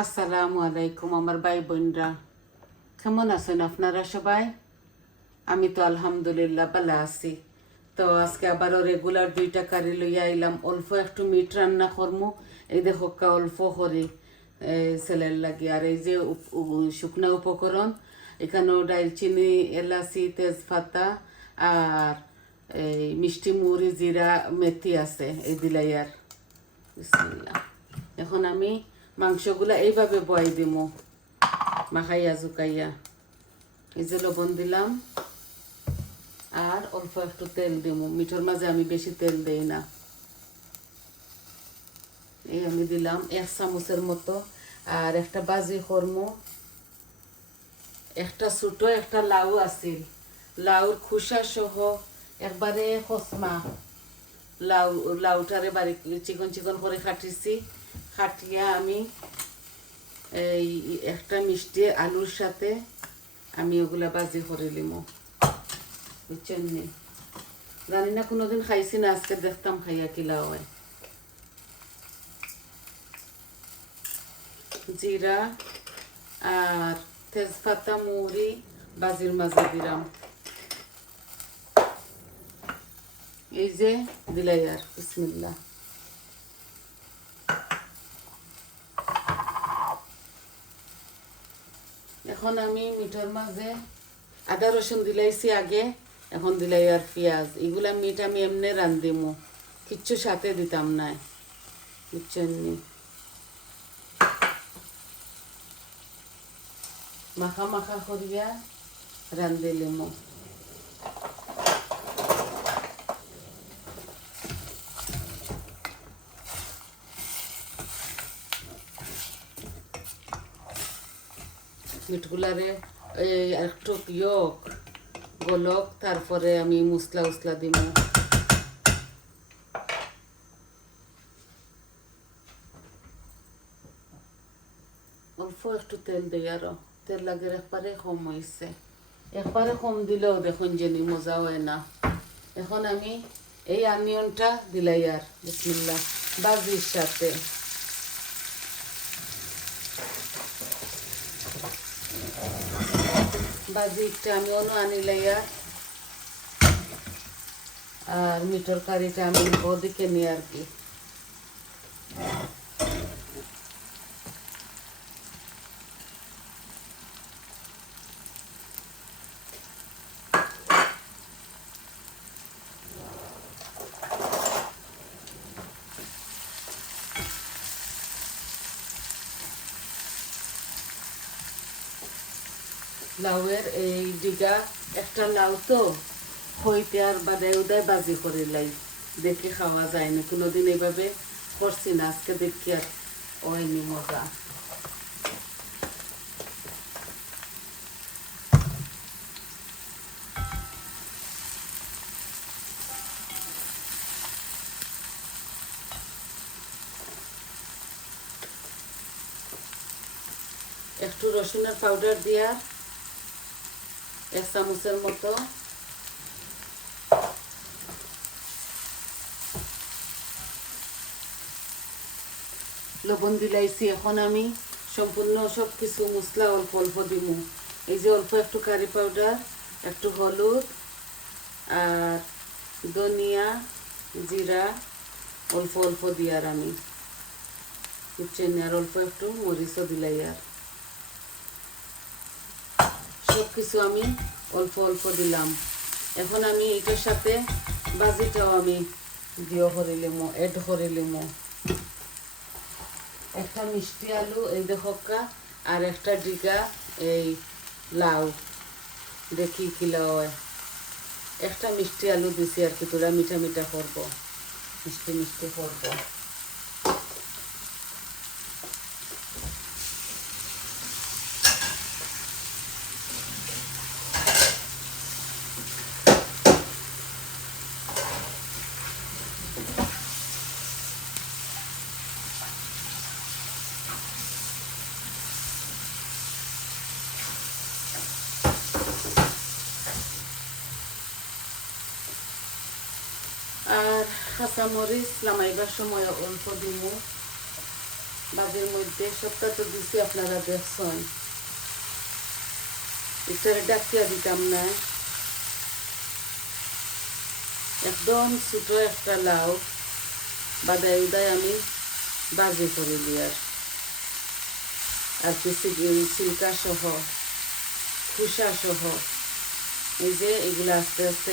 আসসালামু আলাইকুম আমার ভাই বোনরা, কেমন আছেন আপনারা সবাই? আমি তো আলহামদুলিল্লাহ ভালো আছি। তো আজকে আবারও রেগুলার 2টা কারি লইয়া আইলাম। অল্প একটু মিট রান্না করমু। এই দেখো অল্প করি ছেলের লাগে। আর এই যে শুকনা উপকরণ, এখানেও ডালচিনি, এলাচি, তেজপাতা আর এই মিষ্টি মুড়ি, জিরা, মেথি আছে, এই দিলাই। আর বিসমিল্লাহ। এখন আমি মাংসগুলা এইভাবে বয় দিমু, মাখাইয়া জুকাইয়া। এই যে লবণ দিলাম আর অল্প একটু তেল দিমু। মিঠোর মাঝে আমি বেশি তেল দেই না। এই আমি দিলাম 1 চামচের মতো। আর একটা বাজি করমু। একটা ছোট একটা লাউ আছিল, লাউর খোসা সহ একবারে খসমা লাউ। লাউটারে বারিক চিকন চিকন করে কাটিছি। কাটিয়া আমি এই একটা মিষ্টি আলুর সাথে আমি ওগুলা বাজি করে লিমো, বুঝছেন নি? জানি না, কোনোদিন খাইছি না, আজকে দেখতাম খাইয়া কিলা হয়। জিরা আর তেজপাতা মুড়ি বাজির মাঝে দিলাম। এই যে দিলাই। আর বিসমিল্লাহ। এখন আমি মিঠার মাঝে আদা রসুন দিলাইছি আগে, এখন দিলাই আর পেঁয়াজ। এগুলা মিট আমি এমনি রান্ধিমু, কিচ্ছু সাথে দিতাম না, বুঝছেন নি? মাখা মাখা করিয়া রান্ধিলিমু। মিটগুলারে এই একটু ইয়ক গলক, তারপরে আমি মশলা উসলা দিমু। অল্প একটু তেল দিই, আরো তেল লাগে। একবারে কম হয়েছে, একবারে কম দিলেও দেখুন জানি মজা হয় না। এখন আমি এই অনিয়নটা দিলাই। আর বিসমিল্লাহ, বাজির সাথে বাজিটা আমি অন্য আনিলাই। আর মিটর কারিটা আমি ওদিকে নিই আর কি। লাউয়ের এই ডিগা একটা লাউ তো হইতে আর বাদায় উদায় বাজি করে লাই, দেখে খাওয়া যায় না। কোনোদিন এইভাবে করছি না, আজকে দেখি আর হয়নি মজা। একটু রসুনের পাউডার দিয়া 1 চামচের মতো। লবণ দিলাইছি। এখন আমি সম্পূর্ণ সব কিছু মশলা অল্প অল্প দিমু। এই যে অল্প একটু কারি পাউডার, একটু হলুদ আর ধনিয়া, জিরা অল্প অল্প দিয়ার আমি, বুঝছেন? আর অল্প একটু মরিচও দিলাই। আর সব কিছু আমি অল্প অল্প দিলাম। এখন আমি এটার সাথে বাজিটাও আমি দিয়ে করিলিমো, এড করিলিমো। একটা মিষ্টি আলু এই দেখকা, আর একটা ডিগা এই লাউ, দেখি কিলা হয়। একটা মিষ্টি আলু দিছি আর কি, তোরা মিঠা মিঠা করবো, মিষ্টি মিষ্টি করবো। আর কাঁচামরিচ লামাইবার সময় অল্প দিমু, বাজের মধ্যে সবটা তো দিছি আপনারা দেখছেন এটারে ডাকিয়া দিতাম না একদম ছোট একটা লাউ বাদায় উদায় আমি বাজি করে দিয়ার আর কিছু ছিলকা সহ খোসা সহ এই যে এগুলো আস্তে আস্তে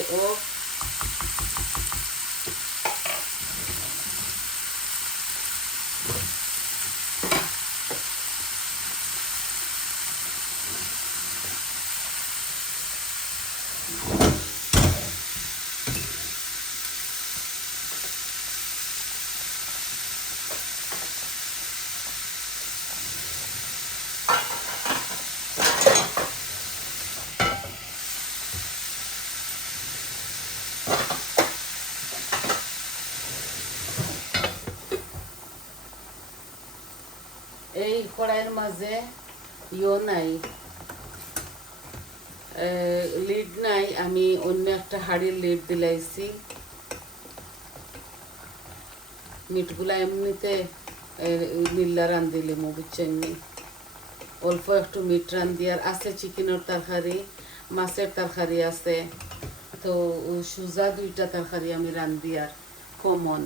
এই কড়াইয়ের মাঝে নাই লিড নাই আমি অন্য একটা হাড়ির লিড দিলাইছি মিটগুলা এমনিতে নীলা রান্ধিলে বুঝছেন অল্প একটু মিট রান্ধি আর আছে চিকেনের তরকারি মাছের তরকারি আছে তো সুজা 2টা তরকারি আমি রান্ধি আর কমন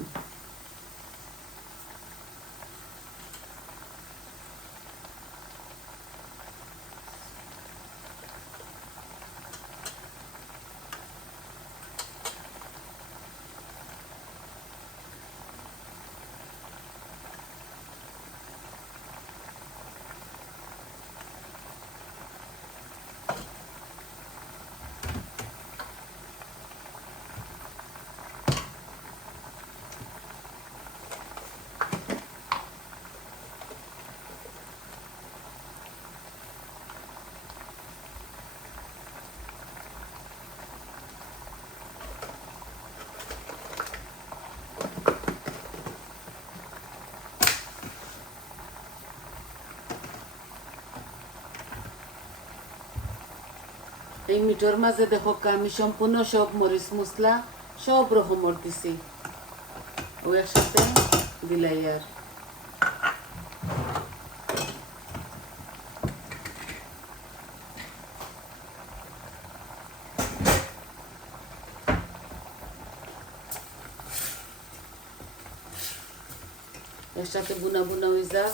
এই মিটর মাঝে দেখো আমি সম্পূর্ণ সব মরিচ মশলা সব রকমের দিছি ও একসাথে দিলাই আর একসাথে বুনা বুনা হয়ে যাক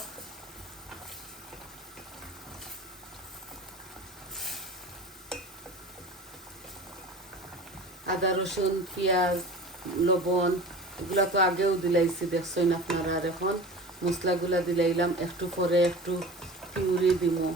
আদা রসুন পেঁয়াজ লবণ এগুলা তো আগেও দিলাইছি দেখছেন আপনারা আর এখন মশলাগুলা দিলাইলাম একটু পরে একটু পিউরি দিমু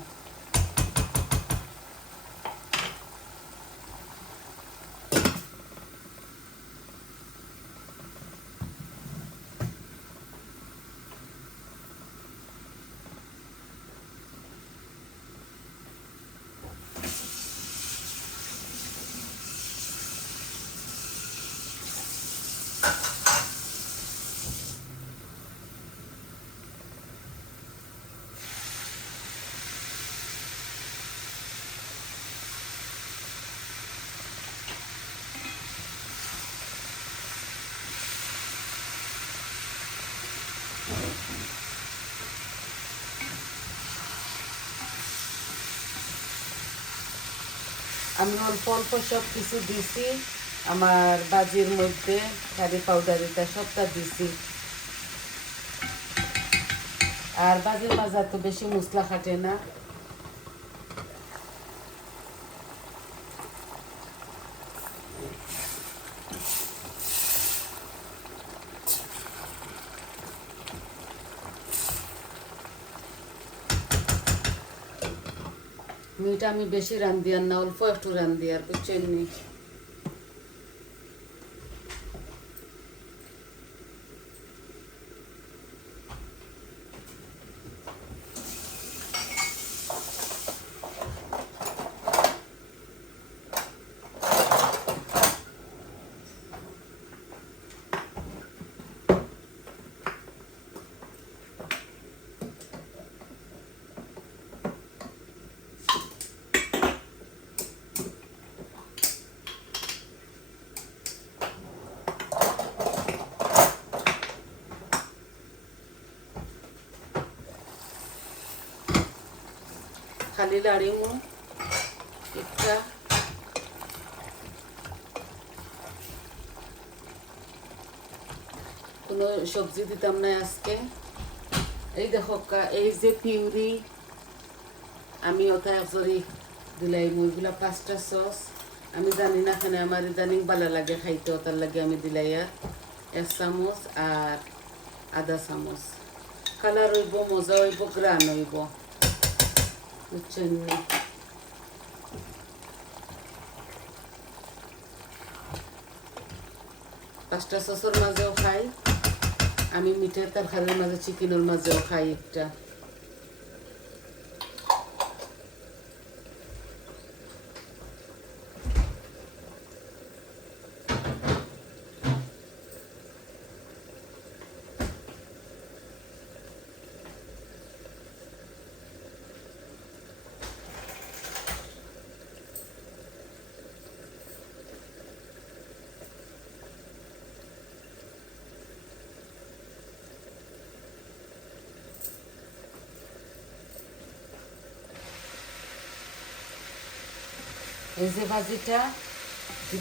আমি অল্প অল্প সব কিছু দিছি আমার বাজির মধ্যে কারি পাউডার এটা সবটা দিছি আর বাজির মাঝে তো বেশি মশলা খাটে না মিট আমি বেশি রান্ধি আর না অল্প একটু রান্ধি আর বুঝছেন নি খালি লাড়িমু একটা কোনো সবজি দিতাম না আজকে। এই দেখো এই যে পিউরি আমি ওটা একজরি দিলাই মুইগুলা 5টা সস আমি জানি না খানে আমার ইদানিং ভালো লাগে খাইতে, ওটার লাগে আমি দিলাই আর 1 চামচ আর আধা চামচ। কালার হইব, মজা হইব, গ্রান হইব, বুঝছেন? 5টা সসের মাঝেও খাই আমি, মিঠাই তরকারির মাঝে চিকেনের মাঝেও খাই একটা। এই যে ভাজিটা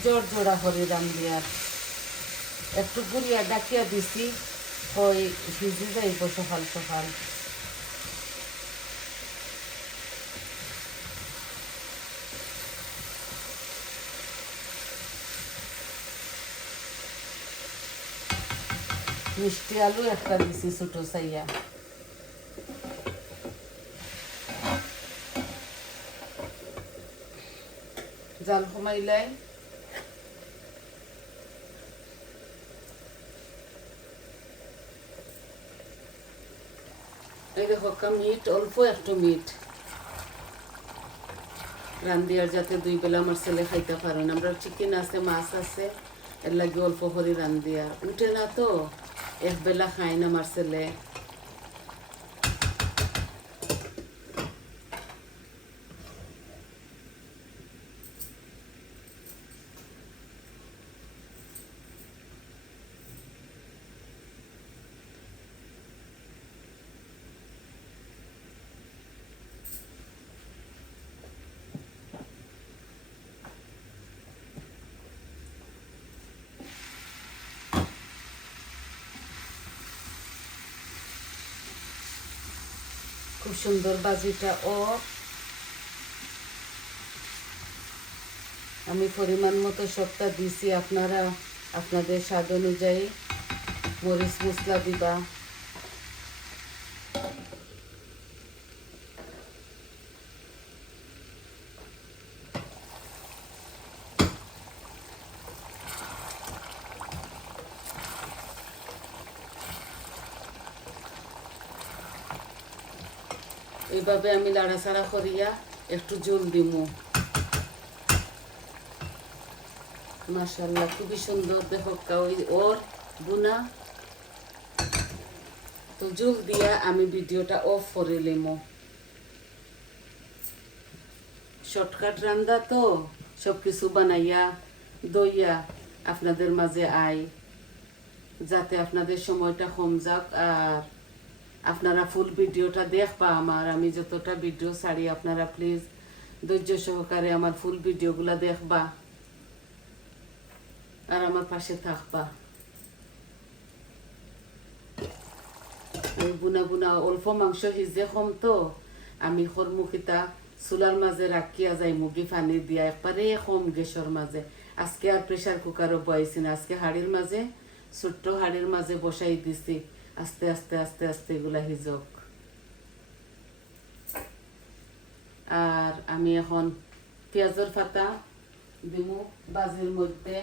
জোড়া করে রান্ধিয়ার একটু গুড়িয়া ডাকিয়া দিছি, ওই ভিজি যাইব সকাল সকাল। মিষ্টি আলু একটা দিছি ছোট চাইয়া। জাল কমাইলাই এই দেখো মিট অল্প একটু মিট রান্ধিয়ার যাতে 2 বেলা আমার ছেলে খাইতে পারেন। আমরা চিকেন আছে, মাছ আছে, এর লাগে অল্প করে রান্ধিয়া উঠে না তো, 1 বেলা খাই না আমার ছেলে। খুব সুন্দর বাজিটা। ও আমি পরিমাণ মতো সবটা দিছি, আপনারা আপনাদের স্বাদ অনুযায়ী মরিচ মশলা দিবা। এইভাবে আমি লাড়াচাড়া করিয়া একটু জল দিমু। মাশাআল্লাহ খুবই সুন্দর দেখো ওই ওর বুনা। তো জল দিয়া আমি ভিডিওটা অফ করে লিমু। শর্টকাট রান্না তো, সব কিছু বানাইয়া দইয়া আপনাদের মাঝে আই, যাতে আপনাদের সময়টা কম যাক আর আপনারা ফুল ভিডিওটা দেখবা আমার। আমি যতটা ভিডিও ছাড়ি আপনারা প্লিজ ধৈর্য সহকারে আমার ফুল ভিডিওগুলা দেখবা আর আমার পাশে থাকবা। বুনা বুনা অল্প মাংস হিজে কম তো আমি খরমুখিতা চুলার মাঝে রাখিয়া যাই মুগি পানি দিয়া একবারে কম গ্যাসের মাঝে। আজকে আর প্রেসার কুকারও বয়াইছি না, আজকে হাড়ির মাঝে ছোট্ট হাড়ির মাঝে বসাই দিছি, আস্তে আস্তে আস্তে আস্তে এগুলা হিজক। আর আমি এখন পেঁয়াজের পাতা দিমু বাজির মধ্যে।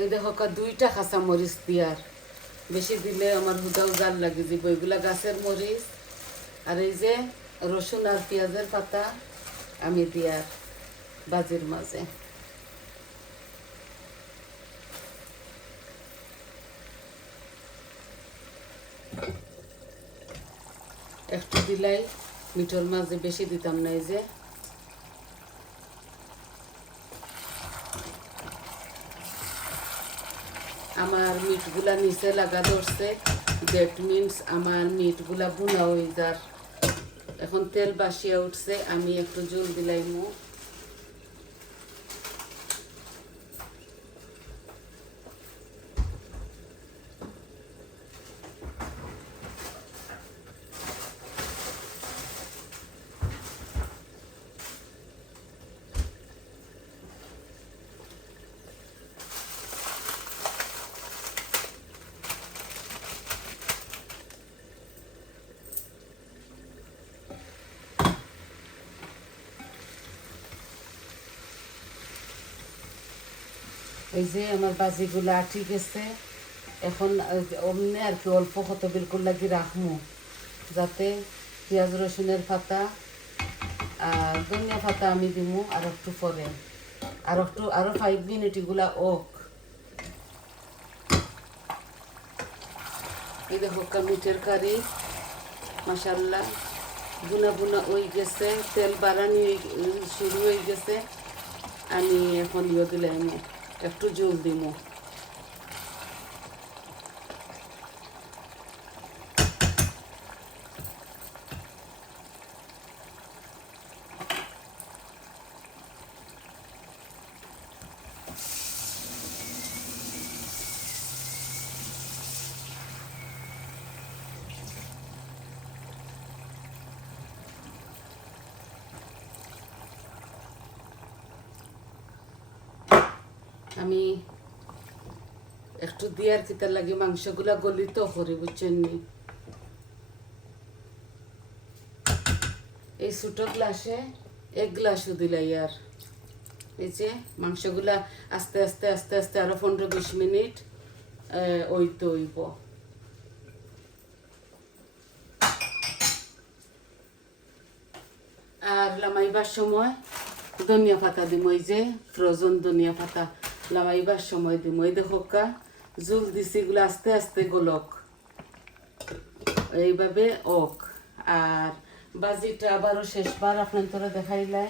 এই দেখো দুইটা কাঁচা মরিচ দিয়ার, বেশি দিলে আমার হুদাও জাল লাগে যে বইগুলা গাছের মরিচ। আর এই যে রসুন আর পেঁয়াজের পাতা আমি দিয়ার বাজির মাঝে। একটু দিলাই মিঠোর মাঝে, বেশি দিতাম না। এই যে আমার মিটগুলা নিচে লাগা ধরছে, দ্যাট মিনস আমার মিটগুলা বুনা হয়ে যার। এখন তেল বাসিয়া উঠছে, আমি একটু জল দিলাইমু। এই যে আমার বাজিগুলা ঠিক আছে। এখন অমনি আর কি অল্প কত বিলকুল লাগি রাখমু, যাতে পেঁয়াজ রসুনের পাতা আর ধনিয়া পাতা আমি দিমু আর একটু পরে, আরো 5 মিনিট এগুলা ওক। এই দেখো মিটের কারি মাশাল্লাহ বুনা বুনা হয়ে গেছে, তেল বাড়ানি শুরু হয়ে গেছে। আমি এখন দিলাম একটু জল দিমু। আমি একটু দিয়ার কিতার লাগে মাংসগুলা গলিত করি, বুঝছেন নি। এই ছোটো গ্লাসে 1 গ্লাসও দিলাই। আর এই যে মাংসগুলা আস্তে আস্তে আস্তে আস্তে আরো 15-20 মিনিট ওইতে হইব। আর লামাইবার সময় ধনিয়া পাতা দিম, ওই যে ফ্রোজেন ধনিয়া পাতা লামাইবার সময় দিম। ওই দেখো জুল দিছি, এগুলো আস্তে আস্তে গোলক এইভাবে ওক। আর বাজিটা আবারও শেষবার আপনার তোরা দেখাইলাই।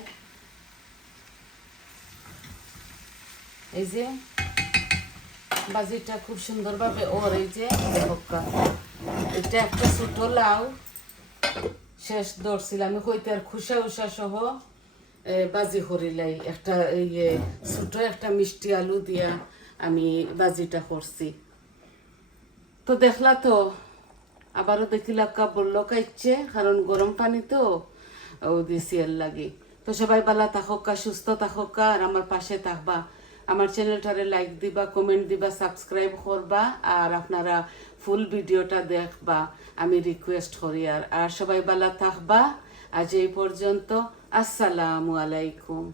এই যে বাজিটা খুব সুন্দরভাবে ওর, এই যে দেখো এটা একটা ছোট লাউ শেষ ধরছিলাম আমি হইতে, আর খুসা উষা সহ বাজি করিলাই। একটা ছোট একটা মিষ্টি আলু দিয়া আমি বাজিটা করছি। তো দেখলা তো, আবারও দেখিলা বললো কাইচ্ছে, কারণ গরম পানি তো ও দিছি এর লাগে। তো সবাই ভালো থাকা, সুস্থ থাকা, আর আমার পাশে থাকবা। আমার চ্যানেলটারে লাইক দিবা, কমেন্ট দিবা, সাবস্ক্রাইব করবা, আর আপনারা ফুল ভিডিওটা দেখবা আমি রিকোয়েস্ট করি। আর সবাই ভালো থাকবা। আজ এই পর্যন্ত, আসসালামু আলাইকুম।